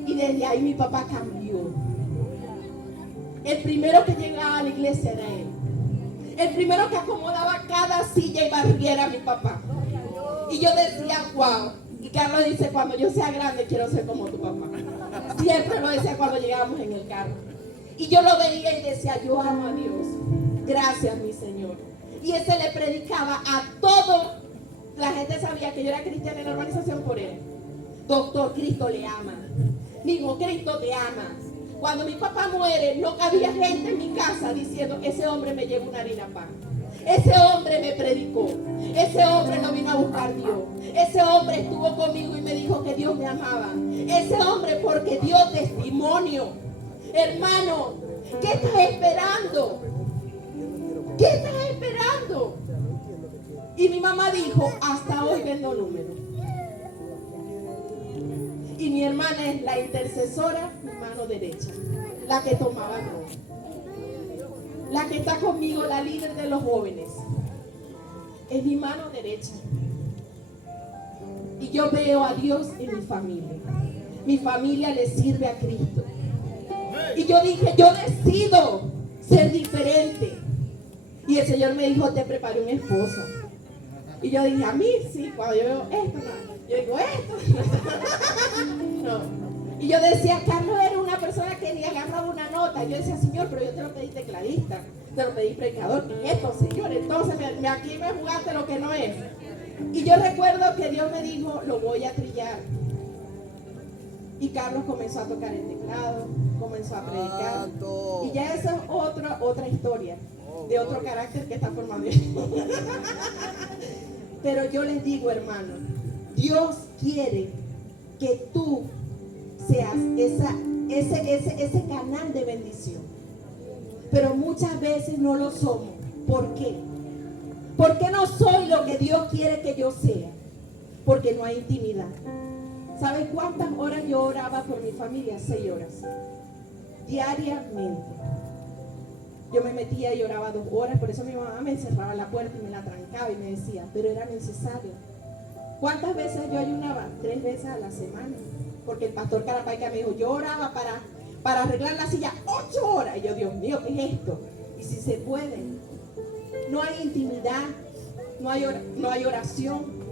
Y desde ahí mi papá cambió. El primero que llegaba a la iglesia era él. El primero que acomodaba cada silla y barriera era mi papá. Y yo decía, wow. Y Carlos dice, cuando yo sea grande quiero ser como tu papá. Siempre lo decía cuando llegábamos en el carro. Y yo lo veía y decía, yo amo a Dios. Gracias, mi Señor. Y ese le predicaba a todo. La gente sabía que yo era cristiana en la organización por él. Doctor, Cristo le ama. Digo, Cristo te ama. Cuando mi papá muere, no había gente en mi casa diciendo, ese hombre me lleva una harina pan. Ese hombre me predicó. Ese hombre no vino a buscar Dios. Ese hombre estuvo conmigo y me dijo que Dios me amaba. Ese hombre porque dio testimonio. Hermano, ¿qué estás esperando? ¿Qué estás esperando? Y mi mamá dijo, hasta hoy vendo números. Y mi hermana es la intercesora, mi mano derecha, la que tomaba nota. La que está conmigo, la líder de los jóvenes, es mi mano derecha. Y yo veo a Dios en mi familia. Mi familia le sirve a Cristo. Y yo dije, yo decido ser diferente. Y el Señor me dijo, te preparé un esposo. Y yo dije, a mí sí, cuando yo veo esto, no. Yo digo, esto. No. Y yo decía, Carlos era una persona que ni agarraba una nota. Y yo decía, Señor, pero yo te lo pedí tecladista, te lo pedí predicador, y esto, Señor. Entonces aquí me jugaste lo que no es. Y yo recuerdo que Dios me dijo, lo voy a trillar. Y Carlos comenzó a tocar el teclado, comenzó a predicar. Y ya esa es otra historia, de otro carácter que está formando. Pero yo les digo, hermano, Dios quiere que tú seas ese canal de bendición. Pero muchas veces no lo somos. ¿Por qué? ¿Por qué no soy lo que Dios quiere que yo sea? Porque no hay intimidad. ¿Sabes cuántas horas yo oraba por mi familia? 6 horas. Diariamente. Yo me metía y oraba 2 horas. Por eso mi mamá me encerraba en la puerta y me la trancaba y me decía, pero era necesario. ¿Cuántas veces yo ayunaba? 3 veces a la semana. Porque el pastor Carapaica me dijo, yo oraba para arreglar la silla 8 horas. Y yo, Dios mío, ¿qué es esto? Y si se puede. No hay intimidad, no hay oración,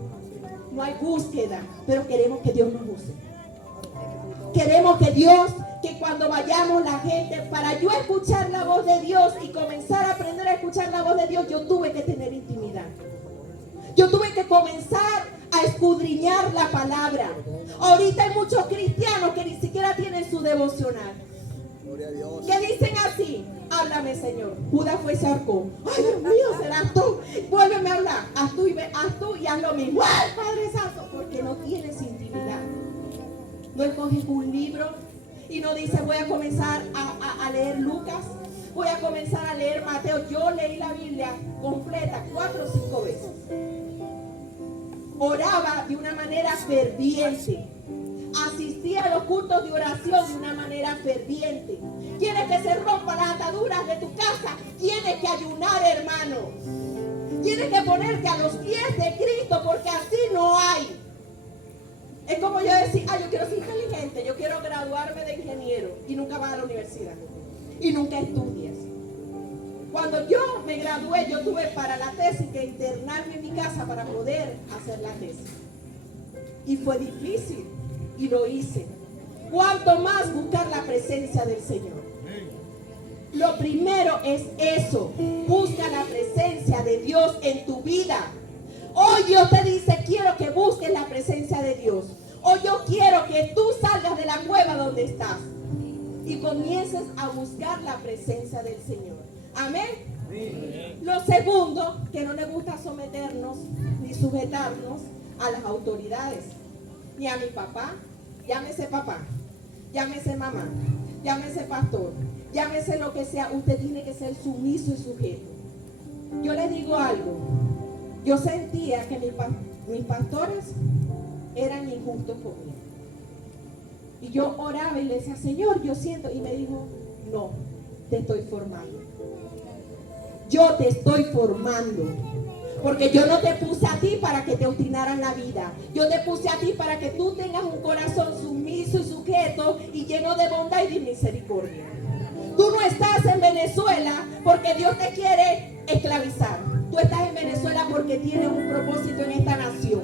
no hay búsqueda, pero queremos que Dios nos use. Queremos que Dios, que cuando vayamos la gente, para yo escuchar la voz de Dios y comenzar a aprender a escuchar la voz de Dios, yo tuve que tener intimidad. Yo tuve que comenzar a escudriñar la palabra. Ahorita hay muchos cristianos que ni siquiera tienen su devocional. Que dicen así, háblame, Señor. Judas fue y se ahorcó. Ay, Dios mío, serás tú. Vuélveme a hablar. Haz tú y haz lo mismo. ¡Ay, Padre Santo! Porque no tienes intimidad. No escoges un libro y no dices, voy a comenzar a leer Lucas. Voy a comenzar a leer Mateo. Yo leí la Biblia completa 4 o 5 veces. Oraba de una manera ferviente. Asistía a los cultos de oración de una manera ferviente. Quieres que se rompan las ataduras de tu casa, tienes que ayunar, hermano. Tienes que ponerte a los pies de Cristo, porque así no hay. Es como yo decir, yo quiero ser inteligente, yo quiero graduarme de ingeniero, y nunca vas a la universidad y nunca estudias. Cuando yo me gradué, yo tuve para la tesis que internarme en mi casa para poder hacer la tesis. Y fue difícil, y lo hice. Cuanto más buscar la presencia del Señor. Lo primero es eso. Busca la presencia de Dios en tu vida. Hoy Dios te dice, quiero que busques la presencia de Dios. Hoy yo quiero que tú salgas de la cueva donde estás y comiences a buscar la presencia del Señor. Amén. Lo segundo, que no le gusta someternos ni sujetarnos a las autoridades, ni a mi papá, llámese papá, llámese mamá, llámese pastor, llámese lo que sea. Usted tiene que ser sumiso y sujeto. Yo les digo algo, yo sentía que mis pastores eran injustos conmigo. Y yo oraba y le decía, Señor, yo siento, y me dijo, no, te estoy formando. Yo te estoy formando. Porque yo no te puse a ti para que te obstinaran la vida. Yo te puse a ti para que tú tengas un corazón sumiso y sujeto y lleno de bondad y de misericordia. Tú no estás en Venezuela porque Dios te quiere esclavizar. Tú estás en Venezuela porque tienes un propósito en esta nación.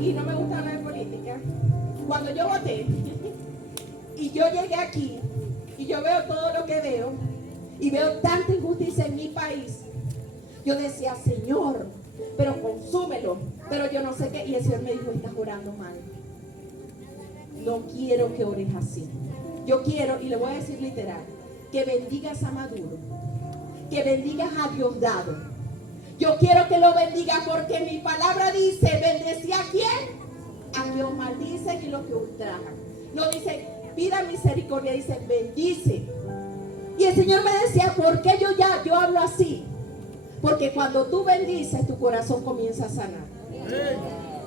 Y no me gusta hablar de política, cuando yo voté, Y yo llegué aquí y yo veo todo lo que veo y veo tanta injusticia en mi país. Yo decía, Señor, pero consúmelo, pero yo no sé qué. Y el Señor me dijo, estás orando mal. No quiero que ores así. Yo quiero, y le voy a decir literal, que bendigas a Maduro, que bendigas a Diosdado. Yo quiero que lo bendiga porque mi palabra dice, ¿bendecí a quién? A que os maldicen y los que ultrajan. No dice, pida misericordia, dice, bendice. Y el Señor me decía, ¿por qué yo hablo así? Porque cuando tú bendices, tu corazón comienza a sanar.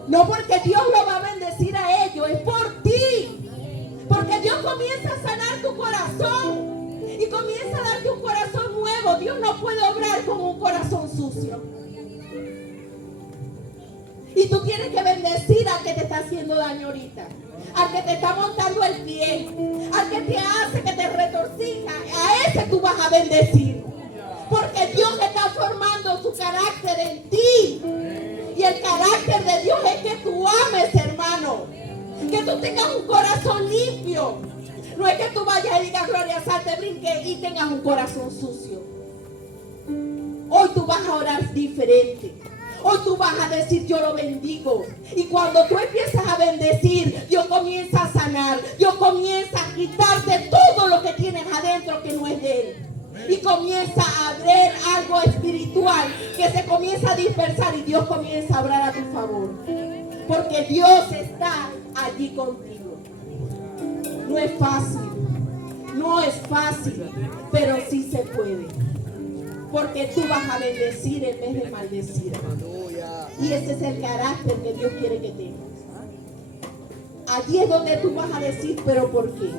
No porque Dios lo va a bendecir a ellos, es por ti. Porque Dios comienza a sanar tu corazón y comienza a darte un corazón nuevo. Dios no puede obrar con un corazón sucio. Y tú tienes que bendecir al que te está haciendo daño ahorita, al que te está montando el pie, al que te hace que te retorcija. A ese tú vas a bendecir. Porque Dios está formando su carácter en ti. Y el carácter de Dios es que tú ames, hermano. Que tú tengas un corazón limpio. No es que tú vayas y digas gloria, salte, brinque y tengas un corazón sucio. Hoy tú vas a orar diferente. Hoy tú vas a decir, yo lo bendigo. Y cuando tú empiezas a bendecir, Dios comienza a sanar. Dios comienza a quitarte todo lo que tienes adentro que no es de Él. Y comienza a ver algo espiritual que se comienza a dispersar y Dios comienza a obrar a tu favor. Porque Dios está allí contigo. No es fácil, pero sí se puede. Porque tú vas a bendecir en vez de maldecir. Y ese es el carácter que Dios quiere que tengas. Allí es donde tú vas a decir, pero ¿por qué?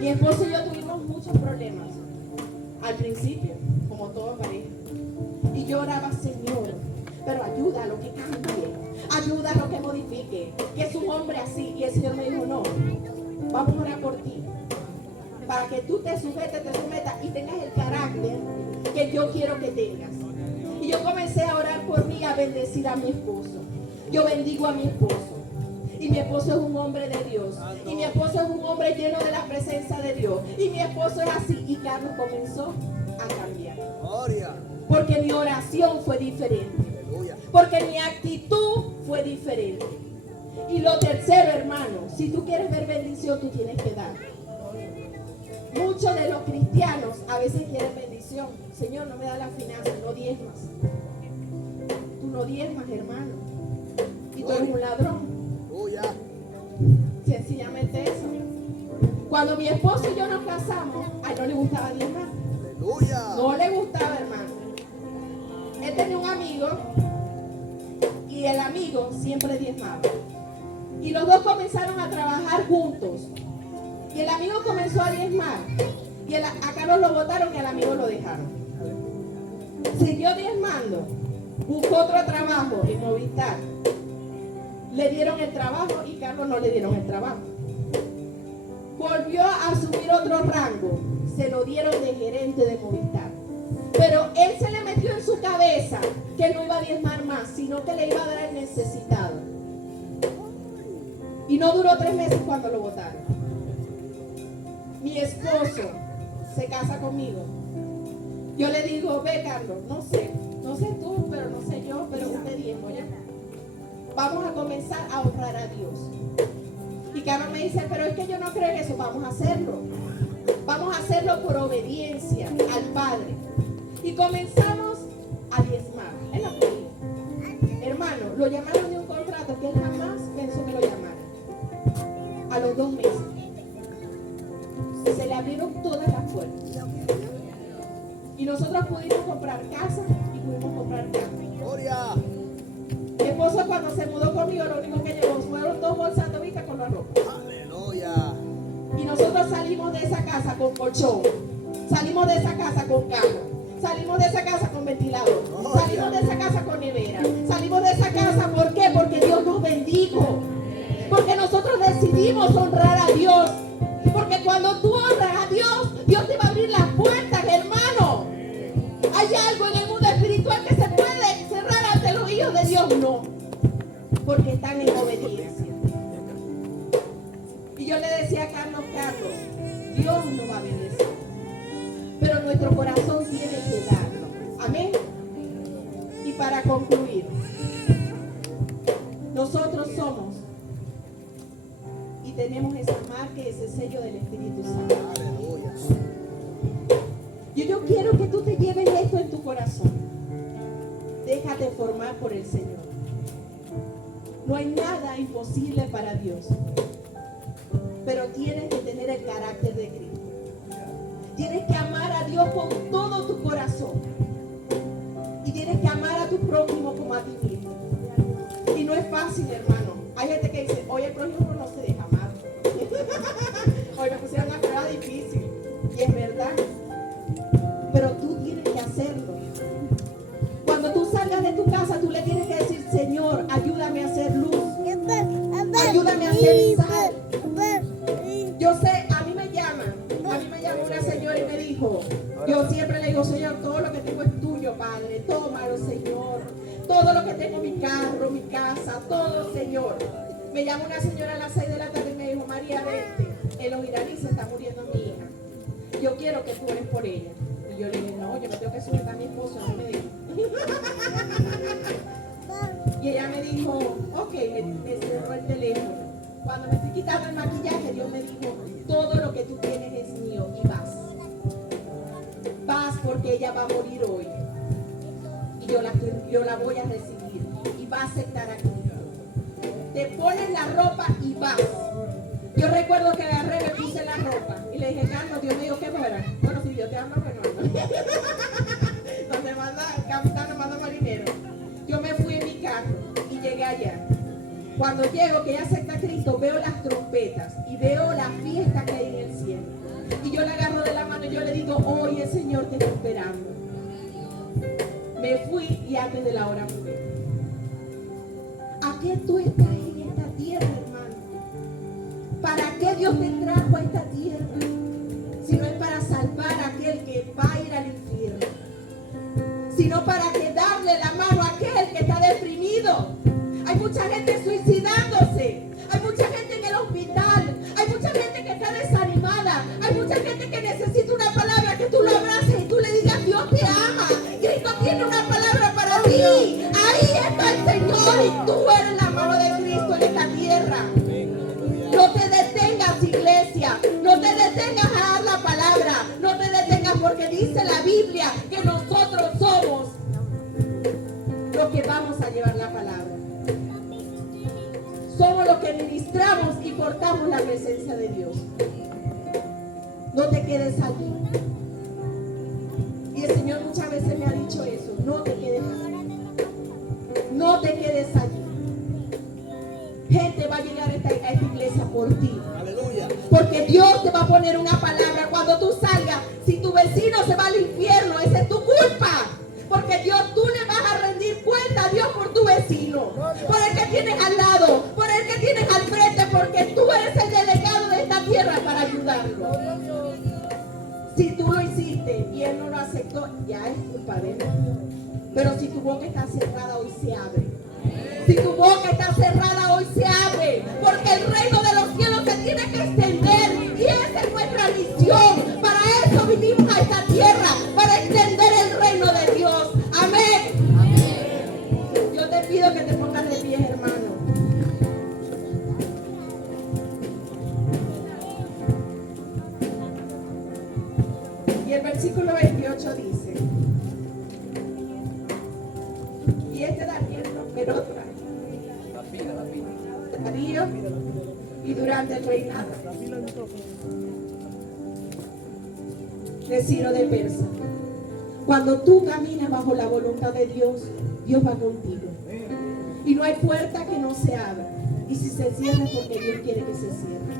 Mi esposo y yo tuvimos muchos problemas al principio, como toda pareja. Y yo oraba, Señor, pero ayúdalo que cambie, ayúdalo que modifique, que es un hombre así. Y el Señor me dijo, no, vamos a orar por ti, para que tú te sometas y tengas el carácter que yo quiero que tengas. Y yo comencé a orar por mí, a bendecir a mi esposo. Yo bendigo a mi esposo. Y mi esposo es un hombre de Dios. Y mi esposo es un hombre lleno de la presencia de Dios. Y mi esposo es así. Y Carlos comenzó a cambiar. Porque mi oración fue diferente. Porque mi actitud fue diferente. Y lo tercero, hermano, si tú quieres ver bendición, tú tienes que dar. Muchos de los cristianos a veces quieren bendición. Señor, no me da la finanza, no diezmas. Tú no diezmas, hermano. Y tú eres un ladrón. Sencillamente eso. Cuando mi esposo y yo nos casamos, a él no le gustaba diezmar. No le gustaba, hermano. Él tenía un amigo y el amigo siempre diezmaba. Y los dos comenzaron a trabajar juntos. Y el amigo comenzó a diezmar. Y a Carlos lo botaron y al amigo lo dejaron. Siguió diezmando. Buscó otro trabajo en Movistar. Le dieron el trabajo y Carlos no le dieron el trabajo. Volvió a subir otro rango. Se lo dieron de gerente de Movistar. Pero él se le metió en su cabeza que no iba a diezmar más, sino que le iba a dar al necesitado. Y no duró 3 meses cuando lo botaron. Mi esposo se casa conmigo. Yo le digo, ve Carlos, no sé tú, pero no sé yo, pero usted diezmo ya. Vamos a comenzar a honrar a Dios. Y Carlos me dice, pero es que yo no creo en eso, vamos a hacerlo. Vamos a hacerlo por obediencia al Padre. Y comenzamos a diezmar. Es lo que digo. Hermano, lo llamaron de un contrato que él jamás pensó que lo llamaran. A los 2 meses. Se le abrieron todas las puertas. Y nosotros pudimos comprar casa y pudimos comprar carro. Mi esposo cuando se mudó conmigo, lo único que llevó fueron 2 bolsas de tobica con la ropa. Aleluya. Y nosotros salimos de esa casa con colchón. Salimos de esa casa con carro. Salimos de esa casa con ventilador. Salimos de esa casa con nevera. Salimos de esa casa, ¿por qué? Porque Dios nos bendijo. Porque nosotros decidimos honrar a Dios. Porque cuando tú honras a Dios, Dios te va a abrir las puertas, hermano. Hay algo en el mundo espiritual que se puede cerrar ante los hijos de Dios. No. Porque están en obediencia. Y yo le decía a Carlos buenos carros, Dios nos va a bendecir. Pero nuestro corazón tiene que darlo. Amén. Y para concluir, nosotros somos y tenemos esa marca y ese sello del Espíritu Santo. Yo quiero que tú te lleves esto en tu corazón. Déjate formar por el Señor. No hay nada imposible para Dios. Pero tienes que tener el carácter de Cristo. Tienes que amar a Dios con todo tu corazón. Y tienes que amar a tu prójimo como a ti mismo. Y no es fácil, hermano. Hay gente que dice, oye, el prójimo no se deja amar. Hoy me pusieron una prueba difícil. Y es verdad. Pero tú tienes que hacerlo. Cuando tú salgas de tu casa, tú le tienes que decir, Señor, ayúdame a hacer luz. Ayúdame a hacer sal. Yo sé, a mí me llama una señora y me dijo, yo siempre le digo, Señor, todo lo que tengo es tuyo, Padre, tómalo, Señor. Todo lo que tengo, mi carro, mi casa, todo, Señor. Me llama una señora a las 6 de la tarde y me dijo, María, vente, en los iraníes se está muriendo mi hija. Yo quiero que tú ores por ella. Y yo le dije, no, yo me tengo que subir a mi esposo, no me dijo. Y ella me dijo, ok, me cerró el teléfono. Cuando me estoy quitando el maquillaje, Dios me dijo, todo lo que tú tienes es mío y vas. Vas porque ella va a morir hoy. Y yo la voy a recibir. Y va a aceptar a Cristo. Te pones la ropa y vas. Yo recuerdo que agarré, me puse la ropa. Y le dije, Carlos, Dios me dijo que fuera. Bueno, si Dios te ama, bueno, donde manda capitán, no manda marinero. Yo me fui en mi carro y llegué allá. Cuando llego, que ella acepta a Cristo, veo las trompetas y veo la fiesta que hay en el cielo. Y yo le agarro de la mano y yo le digo, oye, Señor, te estoy esperando. Me fui y antes de la hora murió. ¿A qué tú estás en esta tierra, hermano? ¿Para qué Dios te trajo a esta tierra? Si no es para salvar a aquel que va a ir al infierno, sino para que darle la mano a aquel que está deprimido. Hay mucha gente suicidándose, hay mucha gente en el hospital, hay mucha gente que está desanimada, hay mucha gente que necesita una palabra, que tú lo abraces y tú le digas, Dios te ama, Cristo tiene una palabra para ti. Ahí está el Señor y tú eres la mano de Cristo en esta tierra. No te detengas, iglesia, no te detengas a dar la palabra, no te detengas porque dice la Biblia que nosotros somos los que vamos a llevar la palabra. Somos los que ministramos y portamos la presencia de Dios. No te quedes allí. Y el Señor muchas veces me ha dicho eso, no te quedes allí. No te quedes allí. Gente va a llegar a esta iglesia por ti. Aleluya. Porque Dios te va a poner una palabra cuando tú salgas. Si tu vecino se va al infierno, esa es tu culpa. Porque Dios, tú le vas a rendir cuenta a Dios por tu vecino, por el que tienes al lado, por el que tienes al frente, porque tú eres el delegado de esta tierra para ayudarlo. Si tú lo hiciste y él no lo aceptó, ya es culpa de él. Pero si tu boca está cerrada, hoy se abre. Si tu boca está cerrada, hoy se abre. Porque el reino de los cielos se tiene que extender. Y esa es nuestra misión. Para eso vinimos a esta tierra. Para extender el reino de Dios. Amén. Amén. Yo te pido que te pongas de pie, hermano. Y el versículo 28 dice. Y este Daniel prosperó durante Darío y durante el reinado de Ciro de Persia. Cuando tú caminas bajo la voluntad de Dios, Dios va contigo. Y no hay puerta que no se abra. Y si se cierra es porque Dios quiere que se cierre.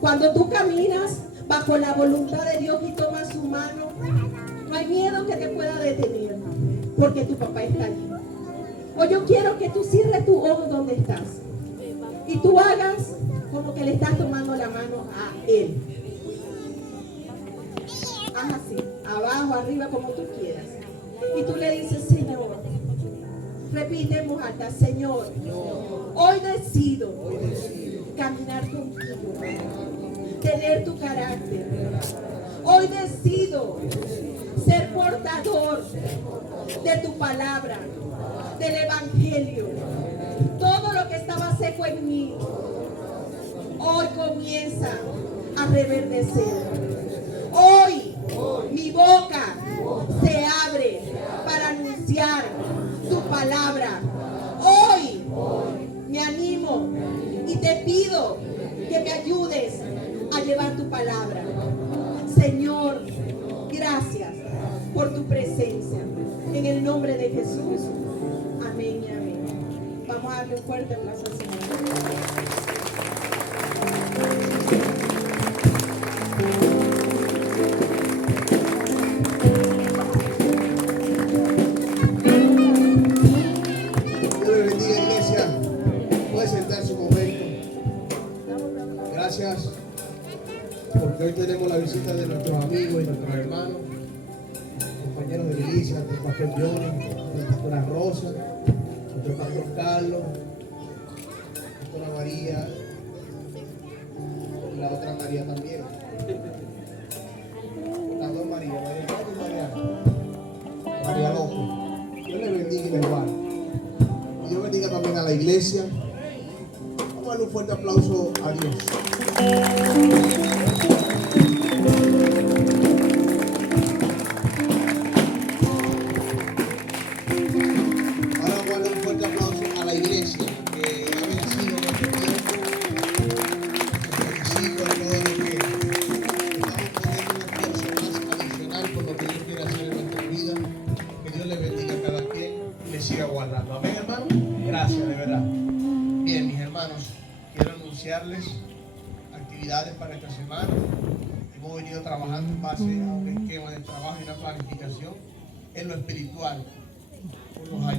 Cuando tú caminas bajo la voluntad de Dios y tomas su mano, no hay miedo que te pueda detener, porque tu papá está allí. O yo quiero que tú cierres tu ojo donde estás y tú hagas como que le estás tomando la mano a él. Haz así, abajo, arriba, como tú quieras. Y tú le dices, Señor, repite en voz alta, Señor, hoy decido caminar contigo. tener tu carácter. Hoy decido ser portador de tu palabra, del evangelio. Todo lo que estaba seco en mí, hoy comienza a reverdecer. Hoy mi boca se abre para anunciar tu palabra. Hoy me animo y te pido que me ayudes a llevar tu palabra. Señor, gracias por tu presencia. En el nombre de Jesús. Amén y amén. Vamos a darle un fuerte aplauso al Señor. Dios le bendiga, iglesia. Puede sentarse un momento. Gracias, porque hoy tenemos la visita de nuestros amigos y nuestros hermanos, compañeros de milicia, del pastor Johnny, de la pastora Rosa, nuestro pastor Carlos, la pastora María y la otra María también. Las dos María, María Carlos y María López. Dios les bendiga y les guarde. Y Dios bendiga también a la iglesia. Vamos a darle un fuerte aplauso a Dios. Ahora vamos a darle un fuerte aplauso a la iglesia que ha bendecido nuestro tiempo. Felicito a todos los que estamos poniendo un esfuerzo más adicional por lo que Dios quiere hacer en nuestra vida. Que Dios les bendiga a cada quien y les siga guardando. Amén, hermano. Gracias, de verdad. Bien, mis hermanos, quiero anunciarles actividades para esta semana. Hemos venido trabajando en base a un esquema de trabajo y una planificación en lo espiritual por los años.